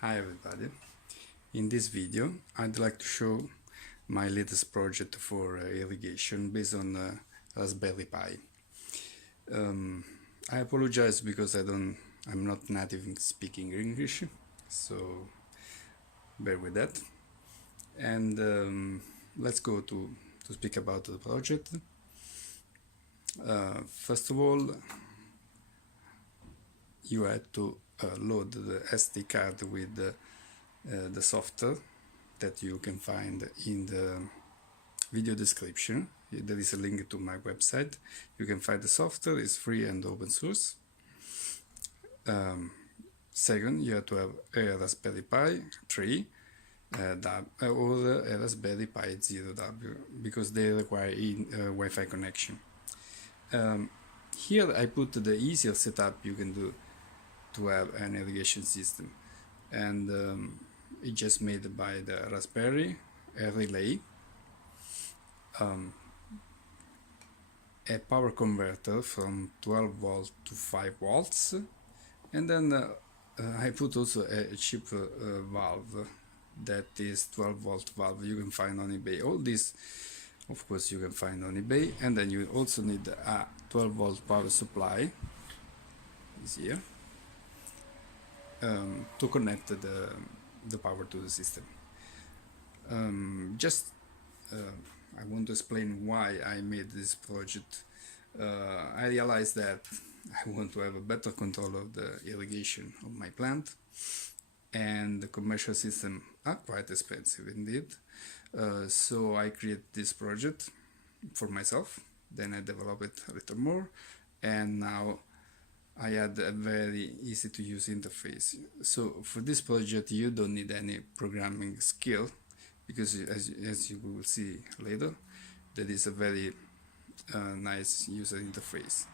Hi everybody, in this video I'd like to show my latest project for irrigation based on Raspberry Pi. I apologize because I'm not native in speaking English, so bear with that. And let's go to speak about the project. First of all, you have to load the SD card with the software that you can find in the video description. There is a link to my website. You can find the software, it's free and open source. Second, you have to have a Raspberry Pi 3 or a Raspberry Pi 0W because they require Wi-Fi connection. Here I put the easier setup you can do to have an irrigation system, and it's just made by the Raspberry, a relay, a power converter from 12 volts to 5 volts, and then I put also a cheap valve that is 12 volt valve you can find on eBay. All this of course you can find on eBay, and then you also need a 12 volt power supply is here to connect the power to the system. I want to explain why I made this project. I realized that I want to have a better control of the irrigation of my plant, and the commercial systems are quite expensive indeed. So I created this project for myself, then I developed it a little more, and now I had a very easy to use interface. So for this project you don't need any programming skill, because as you will see later, that is a very nice user interface.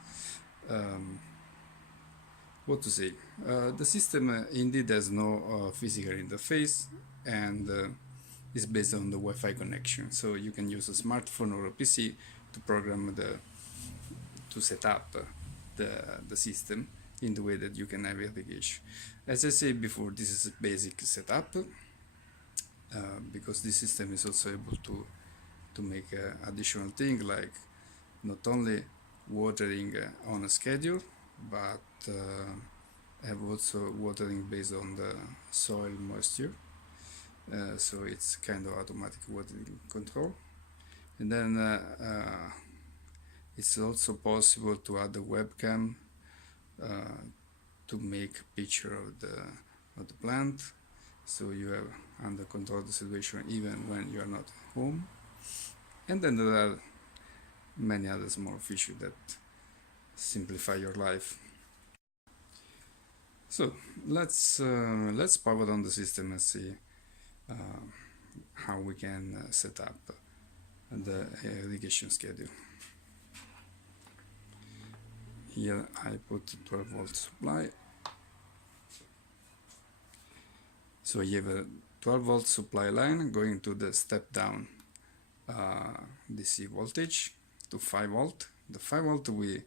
What to say? The system indeed has no physical interface, and is based on the Wi-Fi connection. So you can use a smartphone or a PC to program to set up the system in the way that you can have irrigation. As I said before, this is a basic setup, because this system is also able to make additional things like not only watering on a schedule, but have also watering based on the soil moisture. So it's kind of automatic watering control. And then it's also possible to add a webcam to make a picture of the plant, so you have under control the situation even when you are not home. And then there are many other small features that simplify your life. So let's power on the system and see how we can set up the irrigation schedule. Here I put 12 volt supply. So you have a 12 volt supply line going to the step down DC voltage to 5 volt. The 5 volt we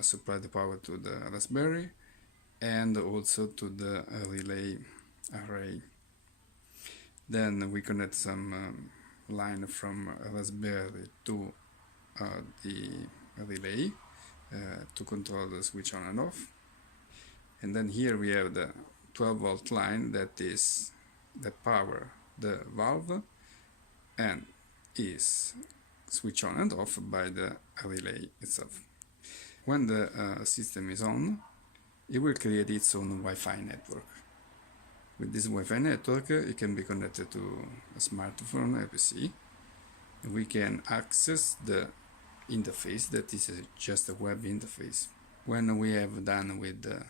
supply the power to the Raspberry and also to the relay array. Then we connect some line from Raspberry to the relay to control the switch on and off. And then here we have the 12 volt line that power the valve and is switch on and off by the relay itself. When the system is on, it will create its own Wi-Fi network. With this Wi-Fi network, it can be connected to a smartphone, a PC. We can access the interface that is just a web interface. When we have done with the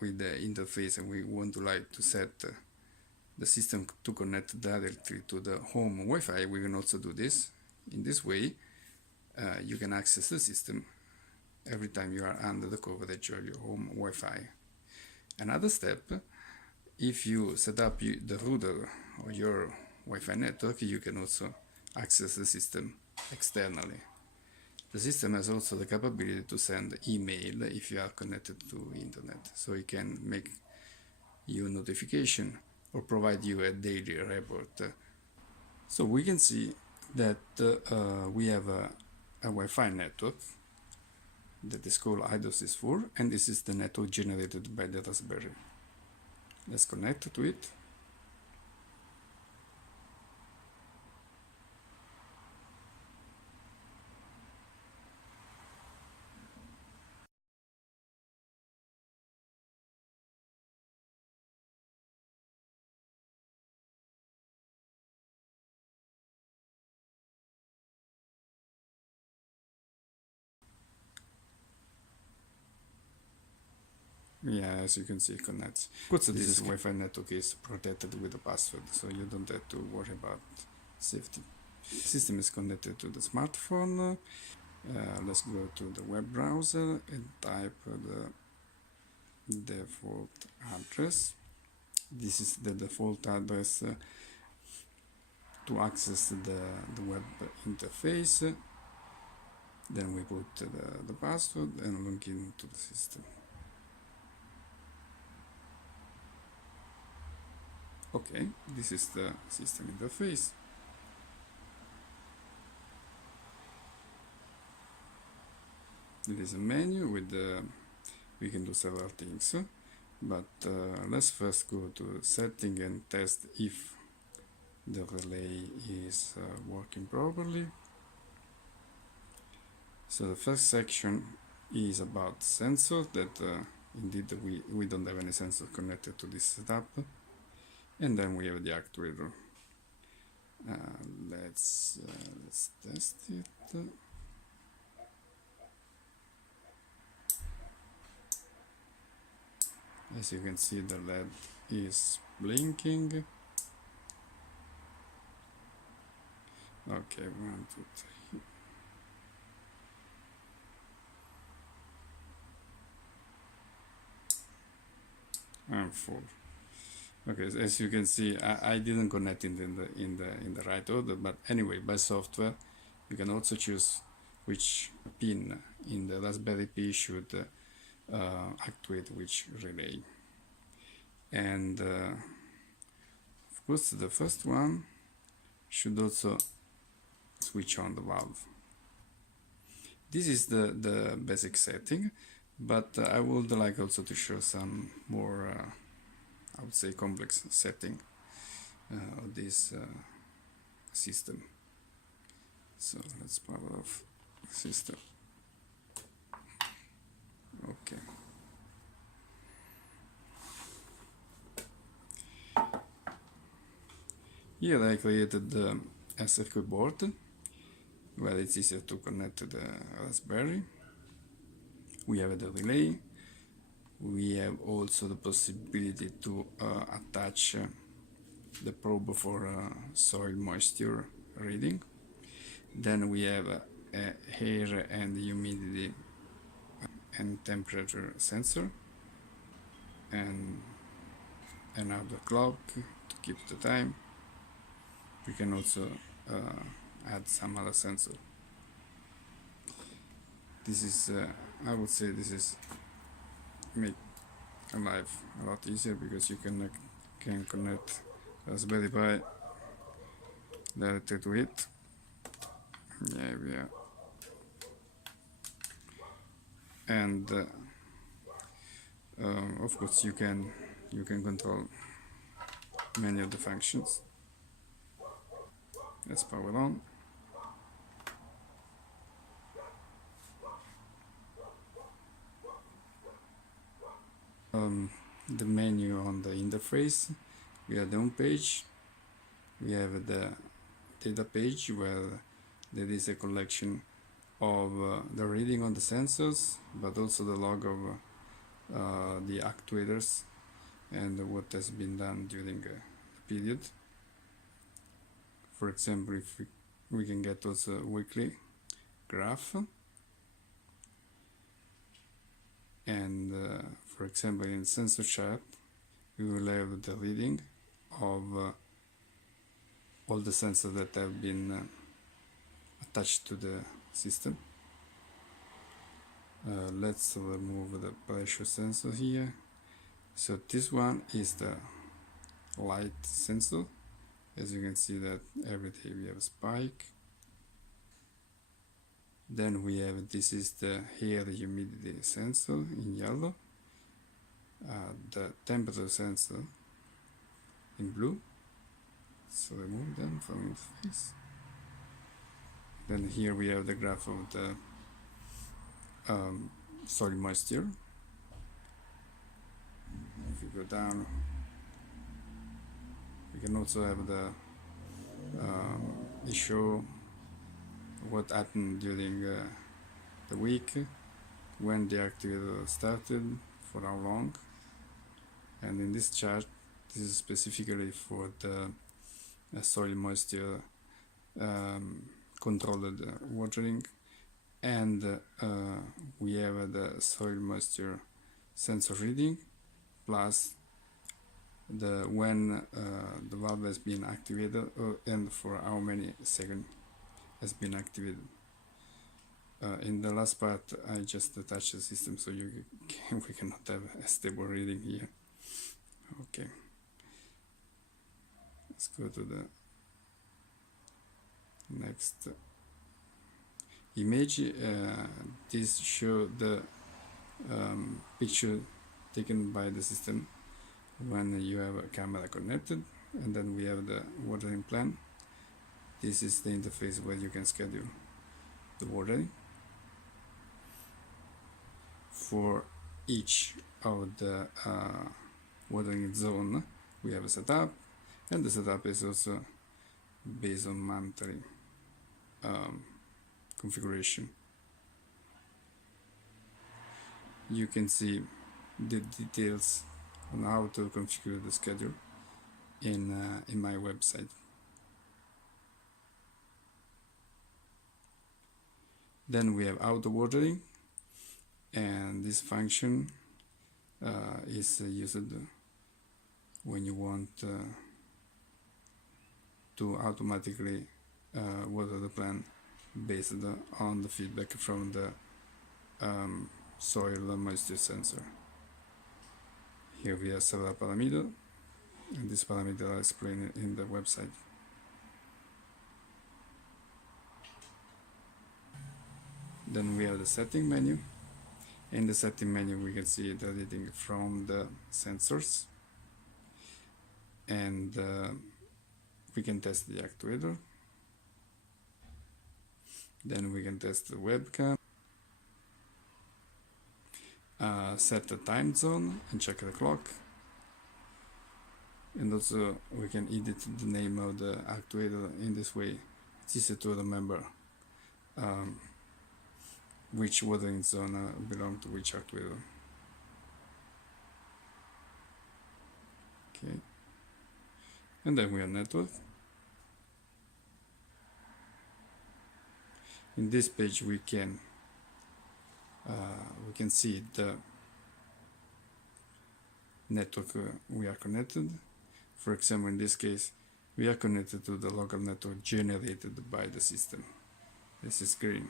interface and we want to set the system to connect directly to the home Wi-Fi, we can also do this. In this way, you can access the system every time you are under the coverage of your home Wi-Fi. Another step, if you set up the router or your Wi-Fi network, you can also access the system externally. The system has also the capability to send email if you are connected to internet, so you can make you notification or provide you a daily report. So we can see that we have a Wi-Fi network that is called IDOSys4, and this is the network generated by the Raspberry. Let's connect to it. Yeah, as you can see, it connects. This Wi-Fi network is protected with a password, so you don't have to worry about safety. The system is connected to the smartphone. Let's go to the web browser and type the default address. This is the default address to access the web interface. Then we put the password and log into the system. Okay, this is the system interface. It is a menu with we can do several things, but let's first go to setting and test if the relay is working properly. So the first section is about sensor, that indeed we don't have any sensor connected to this setup. And then we have the actuator. Let's test it. As you can see, the LED is blinking. Okay, 1, 2, 3. I'm full. Okay, as you can see, I didn't connect it in the right order, but anyway, by software, you can also choose which pin in the Raspberry Pi should actuate which relay. And of course, the first one should also switch on the valve. This is the basic setting, but I would like also to show some more I would say complex setting of this system. So let's power off the system. Okay. Here I created a circuit board where it's easier to connect to the Raspberry. We have the relay. We have also the possibility to attach the probe for soil moisture reading. Then we have air and humidity and temperature sensor, and another clock to keep the time. We can also add some other sensor. This is I would say this is make life a lot easier, because you can connect Raspberry Pi directly to it. Yeah, we are. And of course you can control many of the functions. Let's power on. The menu on the interface, we have the home page, we have the data page where there is a collection of the reading on the sensors, but also the log of the actuators and what has been done during the period. For example, if we can get also a weekly graph, and for example in sensor chart we will have the reading of all the sensors that have been attached to the system. Let's remove the pressure sensor here. So this one is the light sensor. As you can see that every day we have a spike. Then we have, this is the air humidity sensor in yellow, the temperature sensor in blue. So remove them from interface. Then here we have the graph of the soil moisture. If you go down, we can also have the issue what happened during the week, when the activity started, for how long. And in this chart, this is specifically for the soil moisture controlled watering, and we have the soil moisture sensor reading plus the when the valve has been activated and for how many seconds has been activated. In the last part I just attached the system so we cannot have a stable reading here. Okay, let's go to the next image. This shows the picture taken by the system when you have a camera connected, and then we have the watering plan. This is the interface where you can schedule the watering. For each of the watering zone we have a setup, and the setup is also based on monthly configuration. You can see the details on how to configure the schedule in my website. Then we have auto watering, and this function is used when you want to automatically water the plant based on the feedback from the soil moisture sensor. Here we have several parameters, and these parameters are explained in the website. Then we have the setting menu. In the setting menu we can see the reading from the sensors, and we can test the actuator. Then we can test the webcam, set the time zone and check the clock, and also we can edit the name of the actuator. In this way it's easy to remember which watering zone belong to which actuator. Okay, and then we have network. In this page we can see the network we are connected. For example, in this case we are connected to the local network generated by the system. This is green.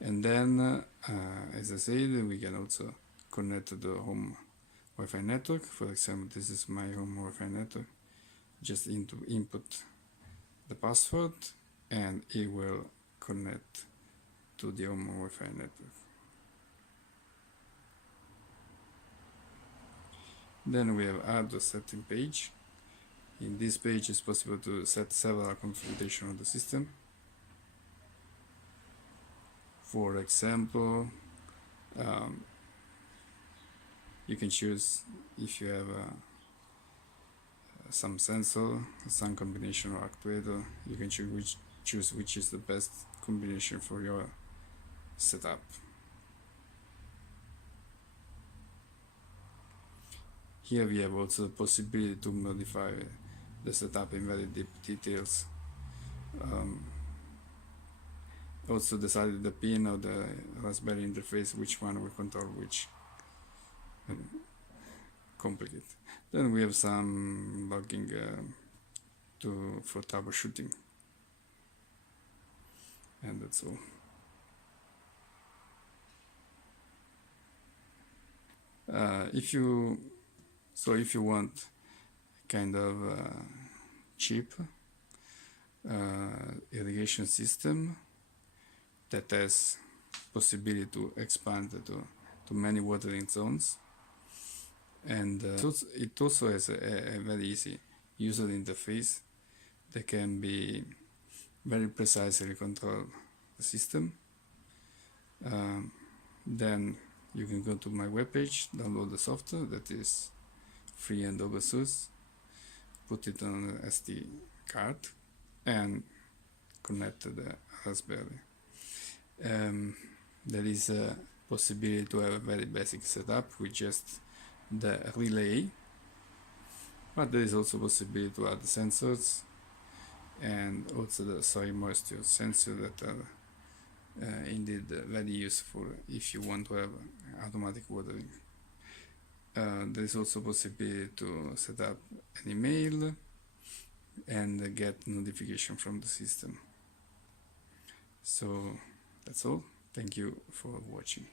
And then as I said, we can also connect to the home Wi-Fi network. For example, this is my home Wi-Fi network. Just input the password and it will connect to the home Wi-Fi network. Then we have add the setting page. In this page it's possible to set several configurations of the system. For example, you can choose if you have some sensor, some combination of actuator. You can choose which is the best combination for your setup. Here we have also the possibility to modify the setup in very deep details. Also decided the pin of the Raspberry interface, which one will control which. Complicated. Then we have some logging for troubleshooting, and that's all. If you want kind of cheap irrigation system that has possibility to expand to many watering zones, and it also has a very easy user interface that can be very precisely control the system. Then you can go to my webpage, download the software that is free and open source, put it on an SD card, and connect to the Raspberry. There is a possibility to have a very basic setup with just the relay, but there is also possibility to add sensors and also the soil moisture sensor that are indeed very useful if you want to have automatic watering. There is also possibility to set up an email and get notification from the system. So that's all. Thank you for watching.